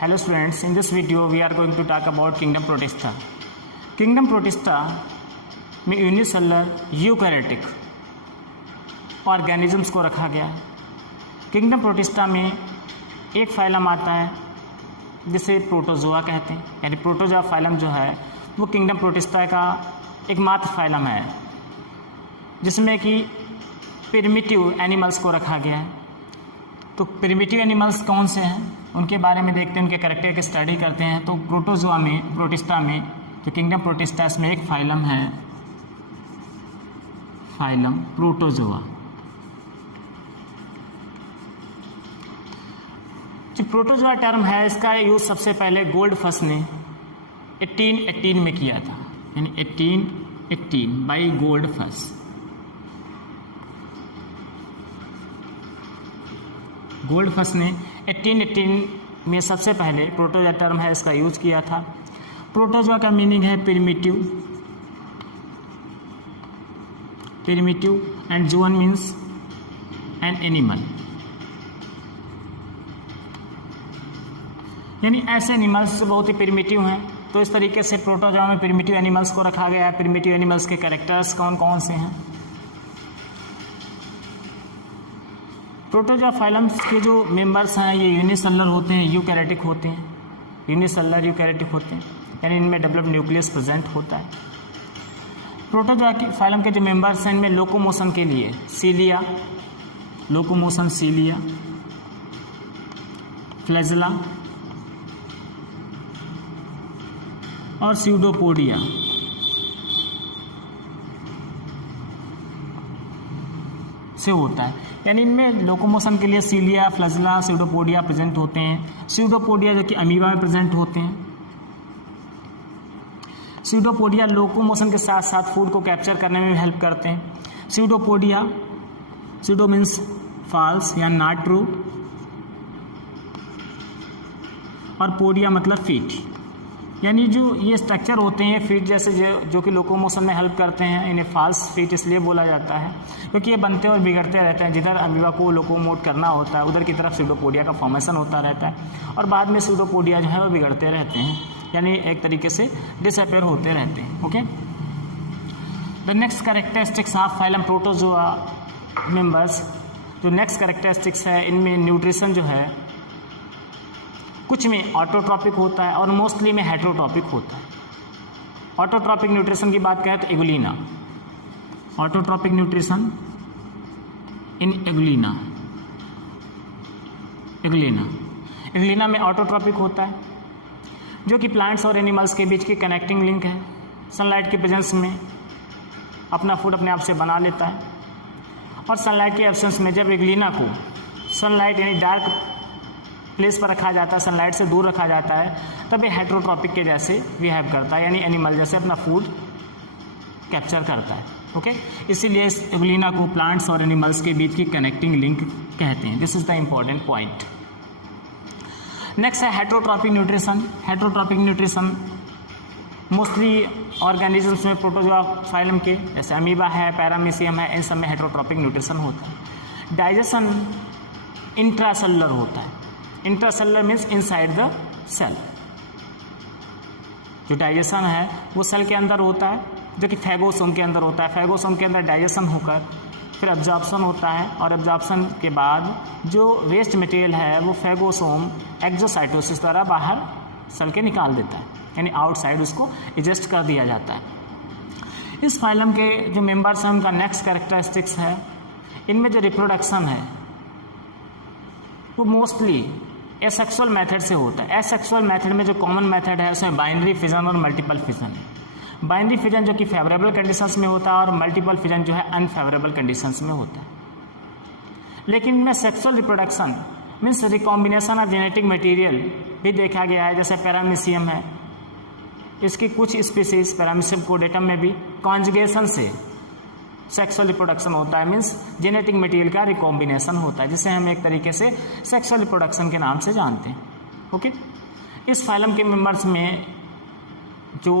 Hello students, in this video we are going to talk about kingdom Protista. Kingdom Protista में unicellular eukaryotic organisms को रखा गया है। Kingdom protista में एक फाइलम आता है जिसे प्रोटोजोआ कहते हैं, यानी प्रोटोजोआ फाइलम जो है वो किंगडम प्रोटिस्टा का एकमात्र फाइलम है जिसमें कि प्रिमिटिव एनिमल्स को रखा गया है। तो प्रिमिटिव एनिमल्स कौन से हैं उनके बारे में देखते हैं, उनके कैरेक्टर की स्टडी करते हैं। तो प्रोटोजोआ में, प्रोटिस्टा में, जो किंगडम प्रोटिस्टा इसमें एक फाइलम है, फाइलम प्रोटोजोआ। जो प्रोटोजोआ टर्म है इसका यूज सबसे पहले गोल्डफस ने 1818 में किया था, यानी 1818 बाई गोल्डफस। गोल्डफस ने 1818 में सबसे पहले प्रोटोजोआ टर्म है इसका यूज किया था। प्रोटोजोआ का मीनिंग है primitive, and zoon means an animal, यानी ऐसे एनिमल्स जो बहुत ही प्रिमिटिव हैं। तो इस तरीके से प्रोटोजोआ में प्रिमिटिव एनिमल्स को रखा गया है। प्रिमिटिव एनिमल्स के कैरेक्टर्स कौन कौन से हैं? प्रोटोजोआ फाइलम्स के जो मेंबर्स हैं ये यूनिसेलुलर होते हैं, यूकैरियोटिक होते हैं, यूनिसेलुलर यूकैरियोटिक होते हैं, यानी इनमें डेवलप्ड न्यूक्लियस प्रेजेंट होता है। प्रोटोजोआ की फाइलम के जो मेंबर्स हैं इनमें लोकोमोशन के लिए सीलिया, लोकोमोशन सीलिया, फ्लैजेला और स्यूडोपोडिया से होता है, यानी इनमें लोकोमोशन के लिए सीलिया, फ्लैजेला, स्यूडोपोडिया प्रेजेंट होते हैं। स्यूडोपोडिया जो कि अमीबा में प्रेजेंट होते हैं। स्यूडोपोडिया लोकोमोशन के साथ साथ फूड को कैप्चर करने में भी हेल्प करते हैं। स्यूडोपोडिया, स्यूडो मीन्स फॉल्स या नॉट ट्रू, और पोडिया मतलब फीट, यानी जो ये स्ट्रक्चर होते हैं फीट जैसे जो कि लोकोमोशन में हेल्प करते हैं, इन्हें फॉल्स फीट इसलिए बोला जाता है क्योंकि ये बनते और बिगड़ते रहते हैं। जिधर अमीबा को लोकोमोट करना होता है उधर की तरफ स्यूडोपोडिया का फॉर्मेशन होता रहता है और बाद में स्यूडोपोडिया जो है वो बिगड़ते रहते हैं, यानी एक तरीके से डिसअपेयर होते रहते हैं। Okay, the next characteristics of phylum protozoa members, जो नेक्स्ट कैरेक्टरिस्टिक्स है इनमें न्यूट्रिशन जो है कुछ में ऑटोट्रॉपिक होता है और मोस्टली में हेटेरोट्रॉपिक होता है। ऑटोट्रॉपिक न्यूट्रिशन की बात करें तो एगुलीना, ऑटोट्रॉपिक न्यूट्रिशन इन एगुलीना, एगुलीना में ऑटोट्रॉपिक होता है जो कि प्लांट्स और एनिमल्स के बीच की कनेक्टिंग लिंक है। सनलाइट के प्रेजेंस में अपना फूड अपने आप से बना लेता है और सनलाइट के एब्सेंस में जब एगुलीना को सनलाइट यानी डार्क प्लेस पर रखा जाता है, सनलाइट से दूर रखा जाता है, तब ये हेटेरोट्रॉपिक के जैसे बिहेव करता है, यानी एनिमल जैसे अपना फूड कैप्चर करता है। ओके, इसीलिए इस एगुलीना को प्लांट्स और एनिमल्स के बीच की कनेक्टिंग लिंक कहते हैं। This is the important point. Next है heterotrophic nutrition. Heterotrophic nutrition mostly organisms में प्रोटोजोआ फाइलम के जैसे अमीबा है, पैरामीशियम है, इन सब में हेटेरोट्रॉपिक न्यूट्रिशन होता है। डाइजेशन इंट्रासेलुलर होता है। Intracellular means inside the cell. जो डाइजेशन है वो सेल के अंदर होता है, जो कि फैगोसोम के अंदर होता है। फैगोसोम के अंदर डाइजेशन होकर फिर एब्जॉर्प्शन होता है और एब्जॉर्प्शन के बाद जो वेस्ट मटेरियल है वो फैगोसोम एक्सोसाइटोसिस द्वारा बाहर सेल के निकाल देता है, यानी आउटसाइड उसको इजेस्ट कर दिया जाता है। इस फाइलम के जो मेंबर्स हैं उनका नेक्स्ट कैरेक्टरिस्टिक्स है, इनमें जो रिप्रोडक्शन है वो मोस्टली एसेक्सुअल मेथड से होता है। एसेक्सुअल मेथड में जो कॉमन मेथड है उसमें बाइनरी फिजन और मल्टीपल फिजन है। बाइनरी फिजन जो कि फेवरेबल कंडीशंस में होता है और मल्टीपल फिजन जो है अनफेवरेबल कंडीशंस में होता है। लेकिन इनमें sexual reproduction means recombination of genetic material भी देखा गया है। जैसे पैरामीशियम है, इसकी कुछ स्पीसीज पैरामीशियम कोडेटम में भी कॉन्जुगेशन से सेक्सुअल रिप्रोडक्शन होता है, मीन्स जेनेटिक मटेरियल का रिकॉम्बिनेशन होता है, जिसे हम एक तरीके से सेक्सुअल रिप्रोडक्शन के नाम से जानते हैं। ओके, इस फाइलम के मेंबर्स में जो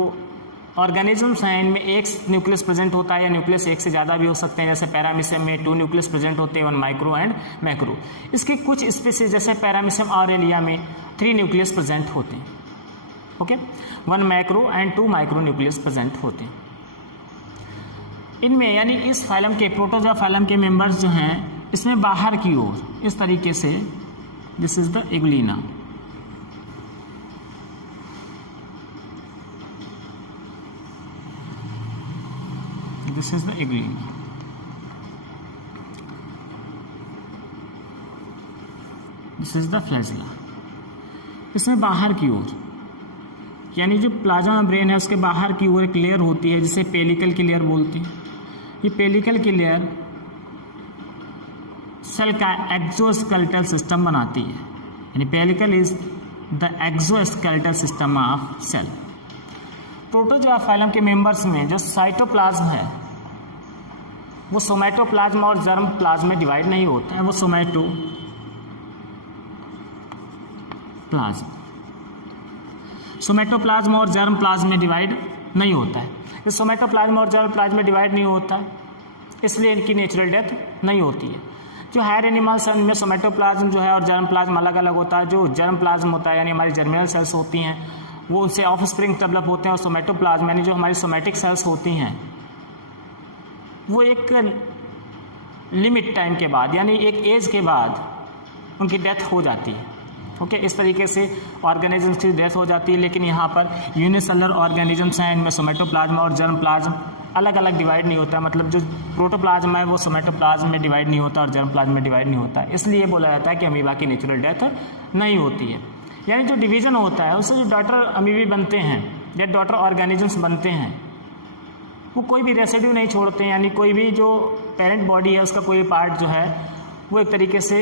ऑर्गेनिजम्स हैं इनमें एक न्यूक्लियस प्रेजेंट होता है या न्यूक्लियस एक से ज़्यादा भी हो सकते हैं, जैसे पैरामीशियम में 2 न्यूक्लियस प्रेजेंट होते हैं, 1 माइक्रो एंड मैक्रो। इसके कुछ स्पीसीज जैसे पैरामीशियम ऑरेलिया में 3 न्यूक्लियस प्रेजेंट होते हैं, okay, 1 macro and 2 micro nucleus present होते हैं इनमें। यानी इस फाइलम के प्रोटोजोआ फाइलम के मेंबर्स जो हैं इसमें बाहर की ओर इस तरीके से, this is the euglena, this is the euglena, this is the flagella. इसमें बाहर की ओर यानी जो प्लाज्मा मेम्ब्रेन है उसके बाहर की ओर एक लेयर होती है जिसे पेलिकल की लेयर बोलते हैं। ये पेलिकल की लेयर सेल का एक्सोस्केलेटल सिस्टम बनाती है, यानी pellicle is the exoskeletal system of cell. Protozoa phylum के मेंबर्स में जो साइटोप्लाज्म है वो सोमैटोप्लाज्म और जर्म प्लाज्म में डिवाइड नहीं होता है, वो सोमैटोप्लाज्म और जर्म प्लाज्म में डिवाइड नहीं होता है। इस सोमैटोप्लाज्म और जर्म प्लाज्म में डिवाइड नहीं होता है इसलिए इनकी नेचुरल डेथ नहीं होती है। जो हायर एनिमल्स हैं उनमें सोमैटोप्लाज्म जो है और जर्म प्लाज्म अलग अलग होता है। जो जर्म प्लाज्म होता है यानी हमारी जर्मिनल सेल्स होती हैं वो उनसे ऑफ स्प्रिंग डेवलप होते हैं, और सोमैटोप्लाज्म यानी जो हमारी सोमैटिक सेल्स होती हैं वो एक लिमिट टाइम के बाद यानी एक एज के बाद उनकी डेथ हो जाती है, ओके। इस तरीके से ऑर्गेनिजम्स की डेथ हो जाती है। लेकिन यहाँ पर यूनिसेलुलर ऑर्गेनिजम्स हैं इनमें सोमैटोप्लाज्म और जर्म प्लाज्म अलग अलग डिवाइड नहीं होता, मतलब जो प्रोटोप्लाज्म है वो सोमैटोप्लाज्म में डिवाइड नहीं होता और जर्म प्लाज्म में डिवाइड नहीं होता, इसलिए बोला जाता है कि अमीबा की नेचुरल डेथ नहीं होती है। यानी जो डिवीजन होता है उससे जो डॉटर अमीबी बनते हैं या डॉटर ऑर्गेनिजम्स बनते हैं वो कोई भी रेसिड्यू नहीं छोड़ते हैं, यानी कोई भी जो पेरेंट बॉडी है उसका कोई पार्ट जो है वो एक तरीके से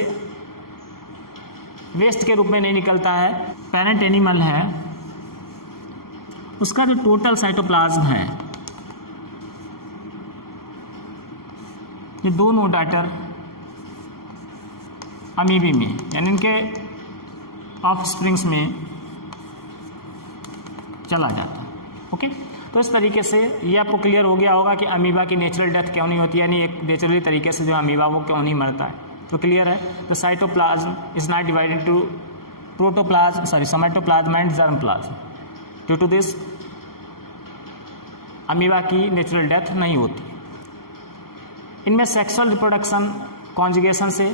वेस्ट के रूप में नहीं निकलता है। पेरेंट एनिमल है उसका जो टोटल साइटोप्लाज्म है ये दोनों डॉटर अमीबी में यानी इनके ऑफस्प्रिंग्स में चला जाता है, ओके। तो इस तरीके से ये आपको क्लियर हो गया होगा कि अमीबा की नेचुरल डेथ क्यों नहीं होती, यानी एक नेचुरली तरीके से जो अमीबा वो क्यों नहीं मरता है, तो क्लियर है। तो cytoplasm is not divided to somatoplasm and germ plasm. Due to this amoeba की नेचुरल डेथ नहीं होती। इनमें सेक्सुअल रिप्रोडक्शन कॉन्जुगेशन से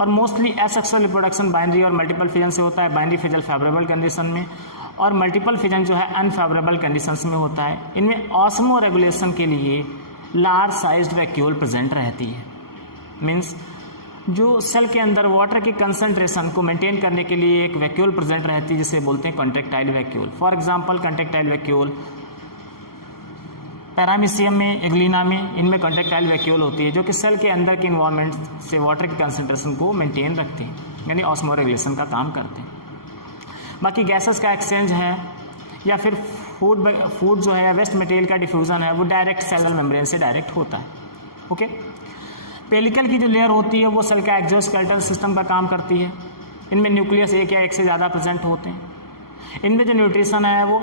और मोस्टली एसेक्सुअल रिप्रोडक्शन बाइनरी और मल्टीपल फिजन से होता है। बाइनरी फिजन फेवरेबल कंडीशन में और मल्टीपल फिजन जो है अनफेवरेबल कंडीशंस में होता है। इनमें ऑस्मो रेगुलेशन के लिए लार्ज साइज्ड वैक्यूल प्रेजेंट रहती है, मीन्स जो सेल के अंदर वाटर की कंसंट्रेशन को मेंटेन करने के लिए एक वैक्यूल प्रेजेंट रहती है जिसे बोलते हैं contractile vacuole. For example contractile vacuole paramecium में, एग्लिना में, इनमें कॉन्ट्रैक्टाइल वैक्यूल होती है जो कि सेल के अंदर के इन्वायरमेंट से वाटर की कंसंट्रेशन को मेंटेन रखते हैं, यानी ऑस्मो रेगुलेशन का काम करते हैं। बाकी गैसेस का एक्सचेंज है या फिर फूड जो है वेस्ट मटेरियल का डिफ्यूज़न है वो डायरेक्ट सेलुलर मेम्ब्रेन से डायरेक्ट होता है, ओके। पेलिकल की जो लेयर होती है वो सेल का एक्सोस्केलेटल सिस्टम का काम करती है। इनमें न्यूक्लियस एक या एक से ज़्यादा प्रेजेंट होते हैं। इनमें जो न्यूट्रिशन है वो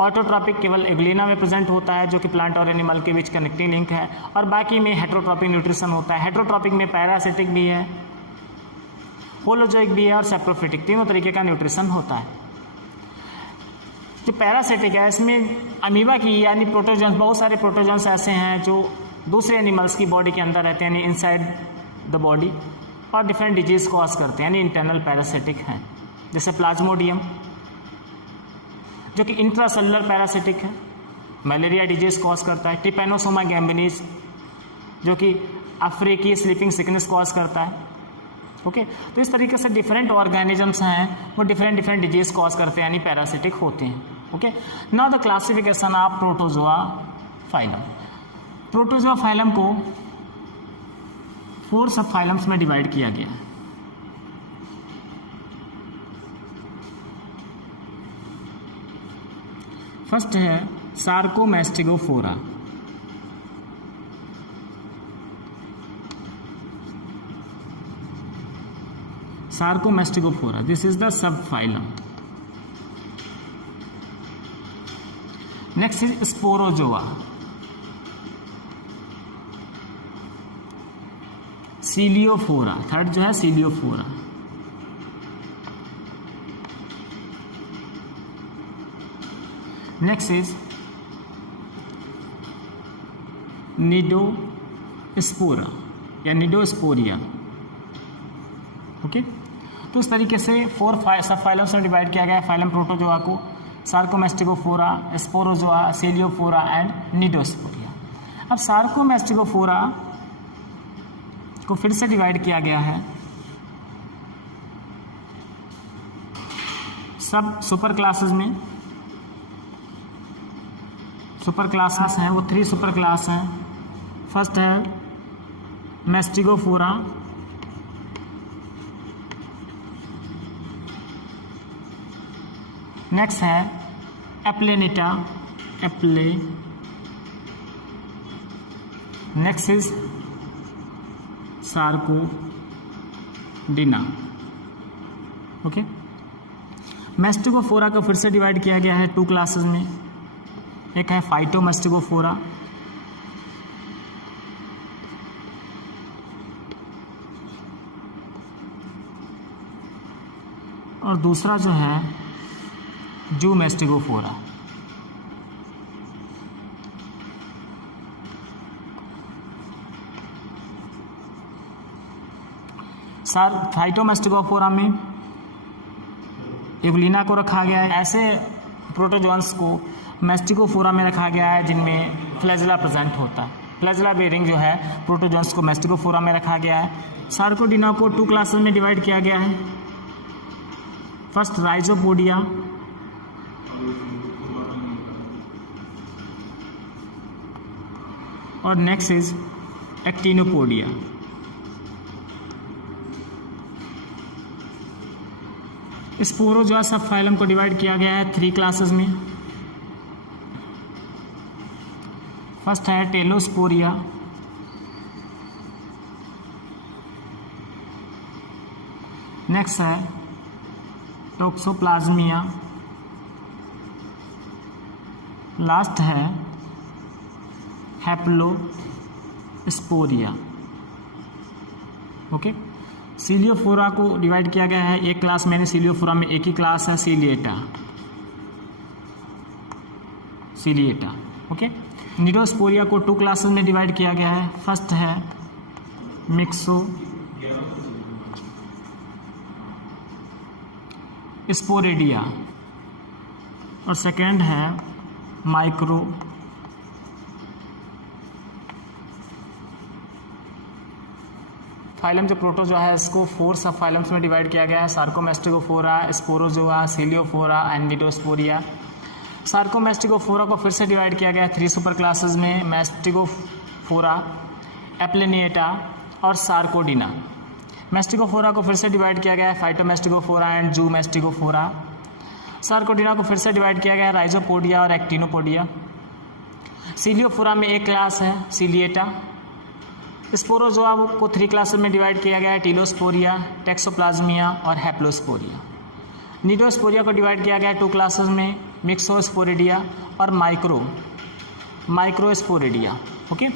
ऑटोट्रॉपिक केवल एग्लिना में प्रेजेंट होता है जो कि प्लांट और एनिमल के बीच कनेक्टिंग लिंक है, और बाकी में हेट्रोट्रॉपिक न्यूट्रिशन होता है। हेट्रोट्रॉपिक में पैरासिटिक भी है, होलोजोइक भी है और सेप्रोफिटिक, तीनों तरीके का न्यूट्रिशन होता है। जो पैरासिटिक है इसमें अमीबा की यानी प्रोटोजन्स, बहुत सारे प्रोटोजन्स ऐसे हैं जो दूसरे एनिमल्स की बॉडी के अंदर रहते हैं यानी इनसाइड द बॉडी और डिफरेंट डिजीज कॉज करते हैं यानी इंटरनल पैरासिटिक हैं, जैसे प्लाज्मोडियम जो कि इंट्रासेलुलर पैरासिटिक है, मलेरिया डिजीज कॉज करता है। ट्रिपैनोसोमा गैम्बिनीज जो कि अफ्रीकी स्लीपिंग सिकनेस कॉज करता है, ओके। तो इस तरीके से डिफरेंट ऑर्गेनिजम्स हैं वो डिफरेंट डिजीज कॉज करते हैं यानी पैरासिटिक होते हैं, okay. Now the classification of protozoa phylum. Protozoa phylum को 4 सब फाइलम्स में डिवाइड किया गया है। फर्स्ट है sarcomastigophora, this is the sub phylum. Next is sporozoa, ciliophora, third जो है सीलियोफोरा। नेक्स्ट इज निडोस्पोरा या निडोस्पोरिया। ओके, तो इस तरीके से 4 सब फाइलम्स में डिवाइड किया गया है फाइलम प्रोटोजोआ को, सार्कोमेस्टिकोफोरा, स्पोरोजोआ, सीलियोफोरा एंड निडोस्पोरिया। अब सार्कोमेस्टिकोफोरा को फिर से डिवाइड किया गया है सब सुपर क्लासेस में। सुपर क्लासेस हैं वो 3 सुपर क्लास हैं। फर्स्ट है मेस्टिकोफोरा, नेक्स्ट है एप्लेनिटा, नेक्स्ट इज सार्कोडिना। ओके, मेस्टिकोफोरा को फिर से डिवाइड किया गया है 2 क्लासेस में। एक है फाइटोमेस्टिकोफोरा और दूसरा जो है जूमेस्टिकोफोरा। फाइटोमेस्टिकोफोरा में एवलिना को रखा गया है। ऐसे प्रोटोजोन्स को मेस्टिकोफोरा में रखा गया है जिनमें फ्लैजिला प्रेजेंट होता है। फ्लैजिला बेरिंग जो है प्रोटोजोन्स को मेस्टिकोफोरा में रखा गया है। सार्कोडिना को 2 क्लासेस में डिवाइड किया गया है। फर्स्ट राइजोपोडिया, और नेक्स्ट इज एक्टिनोपोडिया। स्पोरोजोआ सब फाइलम को डिवाइड किया गया है 3 क्लासेस में। फर्स्ट है टेलोस्पोरिया, नेक्स्ट है टोक्सोप्लाज्मिया, लास्ट है हैप्लोस्पोरिया। ओके, सीलियोफोरा को डिवाइड किया गया है 1 क्लास में। सीलियोफोरा में एक ही क्लास है सीलिएटा। ओके, निडोस्पोरिया को 2 क्लासेस में डिवाइड किया गया है। फर्स्ट है मिक्सोस्पोरिडिया और सेकेंड है माइक्रो फाइलम। जो प्रोटोजोआ है इसको 4 सब फाइलम्स में डिवाइड किया गया है। सार्कोमेस्टिकोफोरा, स्पोरोजोआ, सीलियोफोरा एंड निडोस्पोरिया। सार्कोमेस्टिकोफोरा को फिर से डिवाइड किया गया है 3 सुपर क्लासेस में, मेस्टिकोफोरा, एप्लेनिएटा और सार्कोडिना। मेस्टिकोफोरा को फिर से डिवाइड किया गया है फाइटोमेस्टिकोफोरा एंड जूमेस्टिकोफोरा। सार्कोडिना को फिर से डिवाइड किया गया है राइजोपोडिया और एक्टिनोपोडिया। सीलियोफोरा में एक क्लास है सीलिएटा। स्पोरोजोआ को 3 क्लासेस में डिवाइड किया गया है, टीलोस्पोरिया, टेक्सोप्लाज्मिया और हैप्लोस्पोरिया। निडोस्पोरिया को डिवाइड किया गया है 2 क्लासेस में, मिक्सोस्पोरिडिया और माइक्रोस्पोरिडिया। ओके।